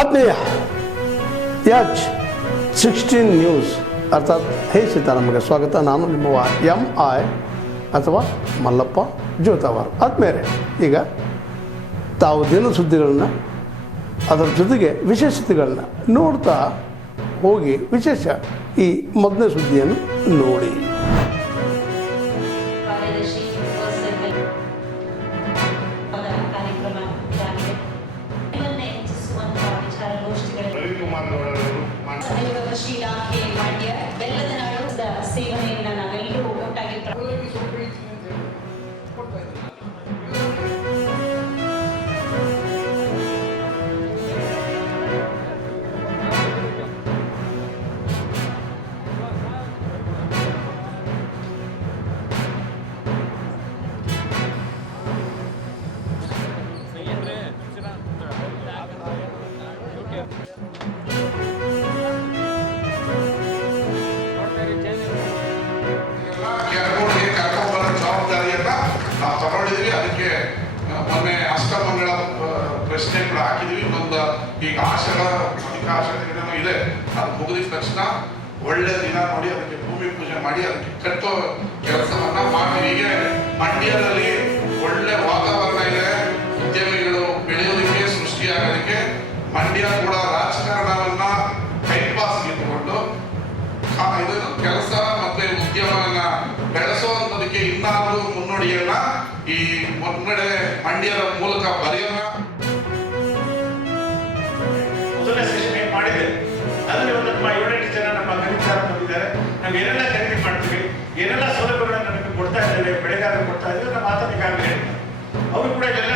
ಆತ್ಮೀಯ H16 news ಅರ್ಥಾತ್ ಹೇ ಸೀತಾರಾಮಗೆ ಸ್ವಾಗತ. ನಾನು ನಿಮ್ಮ MI ಅಥವಾ ಮಲ್ಲಪ್ಪ ಜೋತಾವರ್. ಆದ್ಮೇಲೆ ಈಗ ತಾವು ದಿನ ಸುದ್ದಿಗಳನ್ನ ಅದರ ಜೊತೆಗೆ ವಿಶೇಷತೆಗಳನ್ನ ನೋಡ್ತಾ ಹೋಗಿ ವಿಶೇಷ ಈ ಮೊದಲನೇ ಸುದ್ದಿಯನ್ನು ನೋಡಿ. ಸೇವನೆಯನ್ನು ನಾವೆಲ್ಲರೂ ಒಟ್ಟಾಗಿ ನಾವು ತಗೊಂಡಿದ್ವಿ. ಅದಕ್ಕೆ ಮೊನ್ನೆ ಅಷ್ಟಮಂಗಳ ಪ್ರಶ್ನೆ ಕೂಡ ಹಾಕಿದ್ವಿ. ಒಂದು ಈಗ ಆಶಗಳ ದಿನವೂ ಇದೆ. ಅದು ಮುಗಿದ ತಕ್ಷಣ ಒಳ್ಳೆ ದಿನ ನೋಡಿ ಅದಕ್ಕೆ ಭೂಮಿ ಪೂಜೆ ಮಾಡಿ ಅದಕ್ಕೆ ಕಟ್ಟೋ ಕೆಲಸವನ್ನ ಮಾಡ್ತೀವಿ. ಹೀಗೆ ಮಂಡ್ಯದಲ್ಲಿ ಒಳ್ಳೆ ವಾತಾವರಣ ಇದೆ, ಉದ್ಯಮಿಗಳು ಬೆಳೆಯೋದಕ್ಕೆ ಸೃಷ್ಟಿಯಾಗೋದಕ್ಕೆ. ಮಂಡ್ಯ ಕೂಡ ರಾಜಕಾರಣವನ್ನ ಕೈಪಾಸ್ ಇಟ್ಟುಕೊಂಡು ಇದು ಕೆಲಸ ಮತ್ತೆ ಉದ್ಯಮವನ್ನ ಬೆಳೆಸುವಂತದಕ್ಕೆ ಇನ್ನಾದರೂ ಮುನ್ನೋಡಿಯನ್ನ ಈ ಮುನ್ನಡೆ ಮಂಡ್ಯದ ಮೂಲಕ ಬರೆಯೋಣ. ಮೊದಲನೇ ಸೆಷನ್ ಮಾಡಿದೆ. ಅದರಲ್ಲಿ ಒಂದು 7-8 ಜನ ನಮ್ಮ ಖರೀದಿದಾರ ಬಂದಿದ್ದಾರೆ. ನಾವು ಏನೆಲ್ಲ ಖರೀದಿ ಮಾಡ್ತೀವಿ, ಏನೆಲ್ಲ ಸೌಲಭ್ಯಗಳನ್ನು ನಮಗೆ ಕೊಡ್ತಾ ಇದ್ದೇವೆ, ಬೆಳೆಗಾರ ಕೊಡ್ತಾ ಇದ್ದೇವೆ, ನಮ್ಮ ಮಾತನಾಡಿ ಹೇಳಿದ್ದಾರೆ. ಅವರು ಕೂಡ ಎಲ್ಲ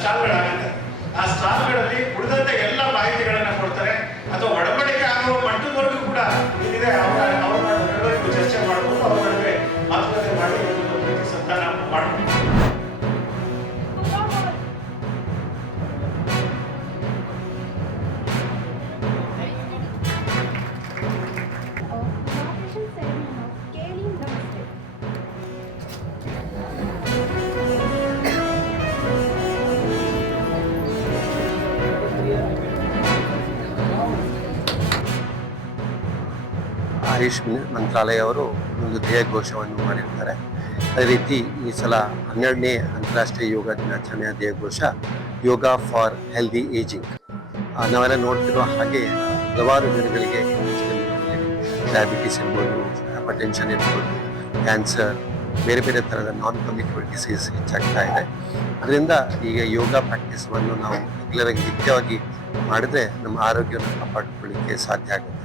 ಸ್ಟಾಲ್ಗಳಾಗಿದ್ದಾರೆ. ಆ ಸ್ಟಾಲ್ಗಳಲ್ಲಿ ಉಳಿದಂತ ಎಲ್ಲ ಮಾಹಿತಿಗಳನ್ನು ಕೊಡ್ತಾರೆ. ಅಥವಾ ಒಡಂಬಡಿಕೆ ಆಗುವ ಮಟ್ಟದವರೆಗೂ ಕೂಡ ಏನಿದೆ ಅವರ ನಡುವರಿಗೂ ಚರ್ಚೆ ಮಾಡಬಹುದು, ಅವರ ನಡುವೆ ಮಾತುಕತೆ ಮಾಡಿ ಒಂದು ಪ್ರೀತಿ ಸಂಧಾನ ಮಾಡಬಹುದು. ಆಯುಷ್ ಮಂತ್ರಾಲಯ ಅವರು ಒಂದು ಧ್ಯೇಯಘೋಷವನ್ನು ಮಾಡಿರ್ತಾರೆ. ಅದೇ ರೀತಿ ಈ ಸಲ 12ನೇ ಅಂತಾರಾಷ್ಟ್ರೀಯ ಯೋಗ ದಿನಾಚರಣೆಯ ಧ್ಯೇಯಘೋಷ ಯೋಗ ಫಾರ್ ಹೆಲ್ದಿ ಏಜಿಂಗ್. ನಾವೆಲ್ಲ ನೋಡ್ತಿರೋ ಹಾಗೆ ಹಲವಾರು ಜನಗಳಿಗೆ ಡಯಾಬಿಟಿಸ್ ಇರ್ಬೋದು, ಹೈಪರ್ಟೆನ್ಷನ್ ಇರ್ಬೋದು, ಕ್ಯಾನ್ಸರ್, ಬೇರೆ ಬೇರೆ ಥರದ ನಾನ್ ಕಮ್ಯುನಿಕೇಬಲ್ ಡಿಸೀಸ್ ಹೆಚ್ಚಾಗ್ತಾ ಇದೆ. ಅದರಿಂದ ಈಗ ಯೋಗ ಪ್ರಾಕ್ಟೀಸನ್ನು ನಾವು ರೆಗ್ಯುಲರಾಗಿ ನಿತ್ಯವಾಗಿ ಮಾಡಿದ್ರೆ ನಮ್ಮ ಆರೋಗ್ಯವನ್ನು ಕಾಪಾಡಿಕೊಳ್ಳಿಕ್ಕೆ ಸಾಧ್ಯ ಆಗುತ್ತೆ.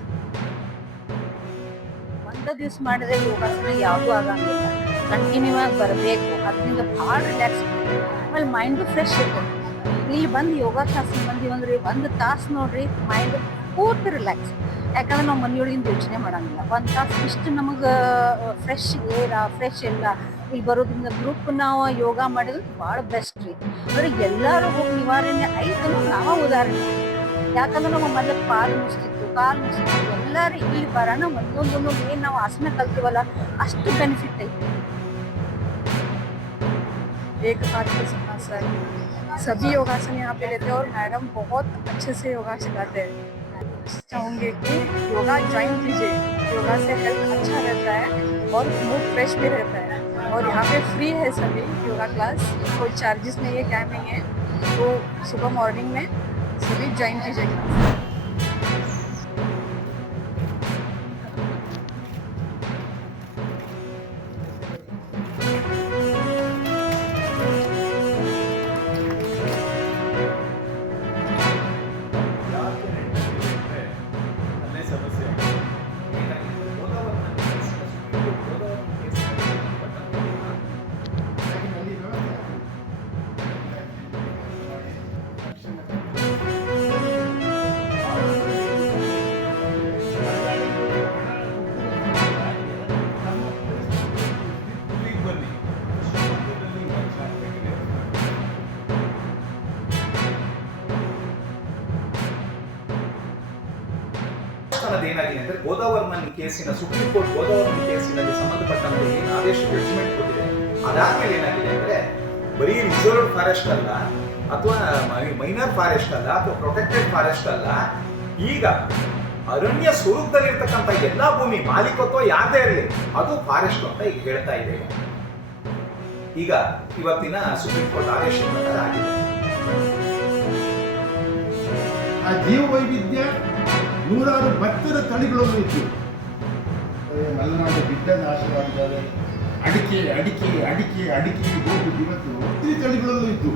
ದಿವಸ ಮಾಡಿದ್ರೆ ಯೋಗಾಸನ ಯಾವುದೂ ಆಗಂಗಿಲ್ಲ, ಕಂಟಿನ್ಯೂ ಆಗಿ ಬರಬೇಕು. ಅದರಿಂದ ಭಾಳ ರಿಲ್ಯಾಕ್ಸ್, ಆಮೇಲೆ ಮೈಂಡು ಫ್ರೆಶ್ ಇರ್ತದೆ. ಇಲ್ಲಿ ಬಂದು ಯೋಗ ಕ್ಲಾಸಿಗೆ ಬಂದೀವಿ ಅಂದ್ರೆ 1 ತಾಸು ನೋಡ್ರಿ ಮೈಂಡ್ ಪೂರ್ತಿ ರಿಲ್ಯಾಕ್ಸ್. ಯಾಕಂದ್ರೆ ನಾವು ಮನೆಯೊಳಗಿಂದ ಯೋಚನೆ ಮಾಡಂಗಿಲ್ಲ. 1 ತಾಸು ಇಷ್ಟು ನಮಗೆ ಫ್ರೆಶ್ ಏರ, ಫ್ರೆಶ್ ಎಲ್ಲ ಇಲ್ಲಿ ಬರೋದ್ರಿಂದ ಗ್ರೂಪ್ ನಾವು ಯೋಗ ಮಾಡಿದ್ರೆ ಭಾಳ ಬೆಸ್ಟ್ ರೀ. ಅಂದ್ರೆ ಎಲ್ಲರೂ ಹೋಗಿ ನಿವಾರಣೆ ಐತೂ ನಾವು ಉದಾಹರಣೆ. ಯಾಕಂದ್ರೆ ನಮ್ಮ ಮೊದಲು ಪಾಲು ಮುಸ್ತಿತ್ತು, ಕಾಲು ಮುಸ್ತಿತ್ತು, ಎಲ್ಲರೂ ಇಲ್ಲಿ ಬರೋಣ ಒಂದೊಂದೊಂದು ಏನು ನಾವು ಆಸನ ಕಲ್ತೀವಲ್ಲ ಅಷ್ಟು ಬೆನಿಫಿಟ್ ಐತಿ. एक बात तो सुना सर, सभी योगासन यहाँ पे लेते हैं और मैडम बहुत अच्छे से योगा सिखाते हैं. चाहूँगी कि योगा ज्वाइन कीजिए. योगा से हेल्थ अच्छा रहता है और मूड फ्रेश भी रहता है. और यहाँ पे फ्री है सभी योगा क्लास, कोई चार्जेस नहीं है, क्या नहीं है. तो सुबह मॉर्निंग में सभी ज्वाइन कीजिए क्लास. ಏನಾಗಿದೆ ಅಂದ್ರೆ ಗೋದಾವರಿ ಕೇಸಿನ ಸುಪ್ರೀಂ ಕೋರ್ಟ್ ಗೋದಾವರಿ ಕೇಸಿನಲ್ಲಿ ಸಂಬಂಧಪಟ್ಟಂತೆ ಏನು ಆದೇಶ ಜಡ್ಜ್ಮೆಂಟ್ ಕೊಟ್ಟಿದೆ, ಅದಾದ್ಮೇಲೆ ಏನಾಗಿದೆ ಅಂದ್ರೆ ಬರೀ ರಿಸರ್ವ್ ಫಾರೆಸ್ಟ್ ಅಲ್ಲ, ಅಥವಾ ಮೈನರ್ ಫಾರೆಸ್ಟ್ ಅಲ್ಲ ಅಥವಾ ಪ್ರೊಟೆಕ್ಟೆಡ್ ಫಾರೆಸ್ಟ್ ಅಲ್ಲ. ಈಗ ಅರಣ್ಯ ಸ್ವರೂಪದಲ್ಲಿರ್ತಕ್ಕಂಥ ಎಲ್ಲ ಭೂಮಿ ಮಾಲೀಕತ್ವ ಯಾರದೇ ಇರಲಿ ಅದು ಫಾರೆಸ್ಟ್ ಅಂತ ಈಗ ಹೇಳ್ತಾ ಇದೆ. ಈಗ ಇವತ್ತಿನ ಸುಪ್ರೀಂ ಕೋರ್ಟ್ ಆದೇಶ ಪ್ರಕಾರ ಆಗಿದೆ. ಆ ಜೀವ ವೈವಿಧ್ಯ ನೂರಾರು ಭತ್ತದ ತಳಿಗಳನ್ನು ಇತ್ತು. ಮಲೆನಾಡು ಬಿಡ್ಡ ನಾಶವಾಗಿದ್ದಾರೆ. ಅಡಿಕೆ ಅಡಿಕೆ ಅಡಿಕೆ ಅಡಿಕೆ ಹೋಗುದು ಇವತ್ತು ಈ ತಳಿಗಳಲ್ಲೂ ಇತ್ತು.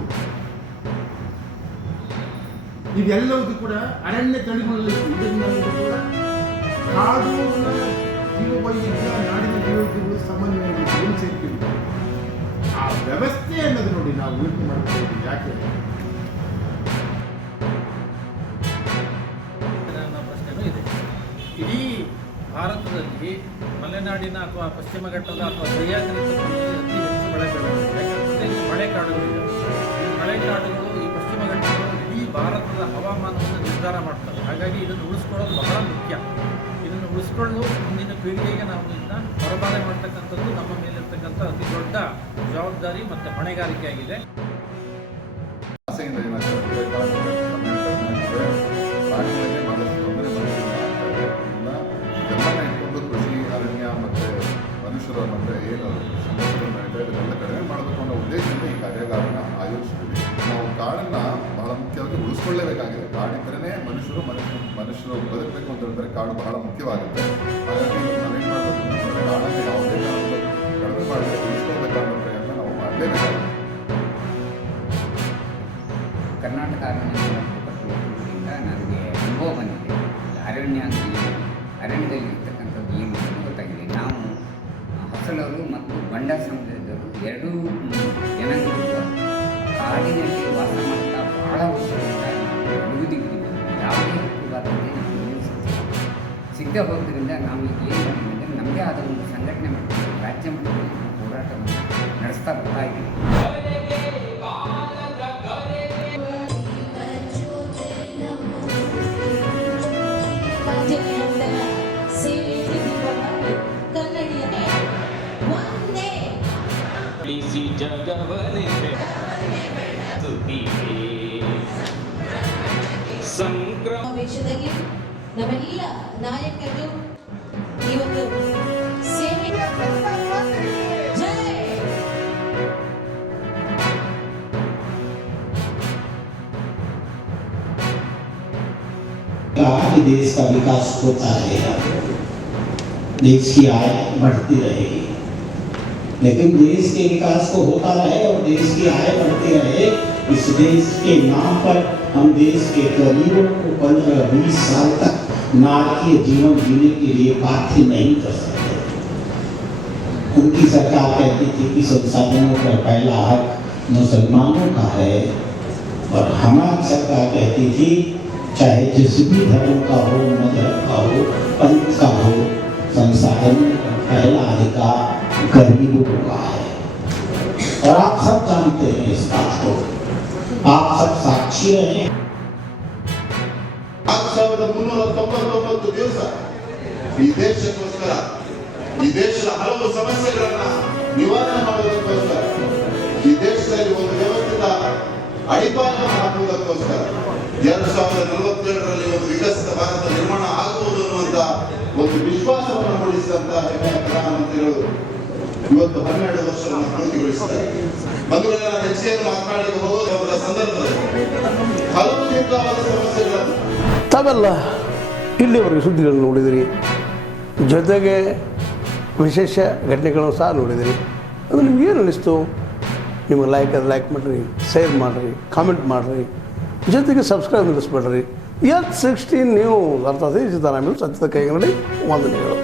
ಇವೆಲ್ಲವೂ ಕೂಡ ಅರಣ್ಯ ತಳಿಗಳಲ್ಲಿ ಇತ್ತು. ಇದರಿಂದ ಕೂಡ ಕಾಡು ಜೀವ ವೈವಿಧ್ಯ ನಾಡಿನ ಜೀವಗಳು ಸಮನ್ವಯಗಳು ಸೇರ್ತೀವಿ. ಆ ವ್ಯವಸ್ಥೆ ಅನ್ನೋದು ನೋಡಿ ನಾವು ಯೋಚನೆ ಮಾಡ್ತೀವಿ. ಯಾಕೆ ಪ್ರಶ್ನೆನೂ ಇದೆ. ಇಡೀ ಭಾರತದಲ್ಲಿ ಮಲೆನಾಡಿನ ಅಥವಾ ಪಶ್ಚಿಮ ಘಟ್ಟದ ಅಥವಾ ಸಹ್ಯಾದ್ರಿ ತಪ್ಪಲಲ್ಲಿ ಅತಿ ಹೆಚ್ಚು ಮಳೆ ಬೀಳುತ್ತದೆ. ಯಾಕಂದರೆ ಇಲ್ಲಿ ಮಳೆಕಾಡುಗಳಿವೆ. ಈ ಮಳೆಕಾಡುಗಳು, ಈ ಪಶ್ಚಿಮ ಘಟ್ಟಗಳು ಇಡೀ ಭಾರತದ ಹವಾಮಾನವನ್ನು ನಿರ್ಧಾರ ಮಾಡ್ತವೆ. ಹಾಗಾಗಿ ಇದನ್ನು ಉಳಿಸ್ಕೊಳ್ಳೋದು ಬಹಳ ಮುಖ್ಯ. ಇದನ್ನು ಉಳಿಸ್ಕೊಳ್ಳಲು ಮುಂದಿನ ಪೀಳಿಗೆಗೆ ನಾವು ಇದನ್ನ ಹೊರಬಾಳೆ ಮಾಡ್ತಕ್ಕಂಥದ್ದು ನಮ್ಮ ಮೇಲಿರ್ತಕ್ಕಂಥ ಅತಿ ದೊಡ್ಡ ಜವಾಬ್ದಾರಿ ಮತ್ತು ಹೊಣೆಗಾರಿಕೆ ಆಗಿದೆ. ಕೃಷಿ ಅರಣ್ಯ ಮತ್ತು ಮನುಷ್ಯರ ಮಧ್ಯೆ ಏನು ಸಮಸ್ಯೆಗಳನ್ನ ಇದೆಲ್ಲ ಕಡಿಮೆ ಮಾಡಬೇಕು ಅನ್ನೋ ಉದ್ದೇಶದಿಂದ ಈ ಕಾರ್ಯಾಗಾರನ ಆಯೋಜಿಸಿದ್ವಿ. ನಾವು ಕಾಡನ್ನು ಬಹಳ ಮುಖ್ಯವಾಗಿ ಉಳಿಸ್ಕೊಳ್ಳೇಬೇಕಾಗಿದೆ. ಕಾಡಿದ್ರೇ ಮನುಷ್ಯರು ಬದುಕಬೇಕು ಅಂತ ಹೇಳಿದ್ರೆ ಕಾಡು ಬಹಳ ಮುಖ್ಯವಾಗುತ್ತೆ. ಹಾಗಾಗಿ ನಾವೇನು ಮಾಡಬೇಕು ಅಂತಂದರೆ ಕಾಡನ್ನು ಯಾವುದೇ ಕಾರಣಕ್ಕೂ ಕಡಿಮೆ ಮಾಡದೆ ಉಳಿಸ್ಕೊಳ್ಬೇಕನ್ನೋ ಪ್ರಯತ್ನ ನಾವು ಮಾಡಲೇಬೇಕಾಗುತ್ತೆ. ಕರ್ನಾಟಕ ಅರಣ್ಯದಿಂದ ನನಗೆ ಅನುಭವ ಬಂದಿದೆ. ಅರಣ್ಯದಲ್ಲಿ ಇರ್ತಕ್ಕಂಥದ್ದು ಏನು ಗೊತ್ತಾಗಿದೆ. ನಾವು ಹಸಲರು ಮತ್ತು ಬಂಡ ಸಮುದಾಯದವರು ಎರಡೂ ಜನಾಂಗಗಳು ಕಾಡಿನಲ್ಲಿ ವಾಸ ಮಾಡ್ತಾ ಭಾಳ ವರ್ಷದಿಂದ ನಾವು ಅಭಿವೃದ್ಧಿಗಿದ್ದೀವಿ. ಯಾವುದೇ ಹಕ್ಕುಗಾರರಿಗೆ ನಾವು ಸಿಗದೆ ಹೋಗೋದ್ರಿಂದ ನಾವು ಈಗ ಏನು ಮಾಡಿದ್ರೆ ನಮ್ಮದೇ ಆದ ಒಂದು ಸಂಘಟನೆ ಮಾಡ್ತೀವಿ. ರಾಜ್ಯ ಮಟ್ಟದಲ್ಲಿ ನಾವು ಹೋರಾಟವನ್ನು ನಡೆಸ್ತಾ ಬರ್ತಾ ಇದ್ದೀವಿ. ಸಮಾವೇಶದಲ್ಲಿ ನಮ್ಮೆಲ್ಲ ನಾಯಕರು ಈ ಒಂದು ಸೇವೆ कि देश का विकास होता रहेगा, देश की आय बढ़ती रहेगी। लेकिन देश के विकास को होता रहे और देश की आय बढ़ती रहे, इस देश के नाम पर हम देश के गरीबों को 15-20 साल तक नारकीय जीवन जीने के लिए बाध्य नहीं कर सकते। उनकी सरकार कहती थी कि संसाधनों पर पहला हक मुसलमानों का है, और हमारी सरकार कहती थी चाहे जिस भी धर्म का हो, मजहब का हो, पंथ का हो, संसाधनों का पहला अधिकार गरीबों का है। और आप सब जानते हैं इस बात को, आप सब साक्षी रहे। 1399 ದಿವಸ ಈ ದೇಶಕ್ಕೋಸ್ಕರ, ಈ ದೇಶದ ಹಲವು ಸಮಸ್ಯೆಗಳನ್ನ ನಿವಾರಣೆ ಮಾಡೋದಕ್ಕೋಸ್ಕರ, ಈ ದೇಶದಲ್ಲಿ ಒಂದು ವ್ಯವಸ್ಥಿತ ಅಡಿಪಾಯವನ್ನು ಹಾಕುವುದಕ್ಕೋಸ್ಕರ 2047ರಲ್ಲಿ ಒಂದು ವಿಕಸಿತ ಭಾರತ ನಿರ್ಮಾಣ ಆಗುವುದು ಅನ್ನುವಂತ ಒಂದು ವಿಶ್ವಾಸವನ್ನು ಮೂಡಿಸಿದಂತ ಹೆಮ್ಮೆಯ ಪ್ರಧಾನಮಂತ್ರಿಗಳು ಇವತ್ತು 12 ವರ್ಷವನ್ನು ಪೂರ್ತಿಗೊಳಿಸಿದ್ದಾರೆ. ಬಂಧುಗಳೇ, ನಾನು ಹೆಚ್ಚಿಗೆ ಮಾತನಾಡಲಿಕ್ಕೆ ಹೋಗುವ ಸಂದರ್ಭದಲ್ಲಿ ಹಲವು ದೀರ್ಘಾವಧ ಸಮಸ್ಯೆಗಳನ್ನು ತಾವೆಲ್ಲ ಇಲ್ಲಿವರೆಗೆ ಸುದ್ದಿಗಳನ್ನು ನೋಡಿದಿರಿ, ಜೊತೆಗೆ ವಿಶೇಷ ಘಟನೆಗಳನ್ನು ಸಹ ನೋಡಿದಿರಿ. ಅದು ನಿಮ್ಗೇನು ಅನ್ನಿಸ್ತು? ನಿಮಗೆ ಲೈಕ್ ಮಾಡಿರಿ, ಶೇರ್ ಮಾಡಿರಿ, ಕಾಮೆಂಟ್ ಮಾಡಿರಿ, ಜೊತೆಗೆ ಸಬ್ಸ್ಕ್ರೈಬ್ ನಿಲ್ಲಿಸ್ಬೇಡ್ರಿ. H16 ನ್ಯೂಸ್ ಅರ್ಥಾತ್ ಸೀತಾರಾಮಯ್ಯ ಸತ್ಯದ ಕೈಗನ್ನಡಿ ವಂದನೆಗಳು.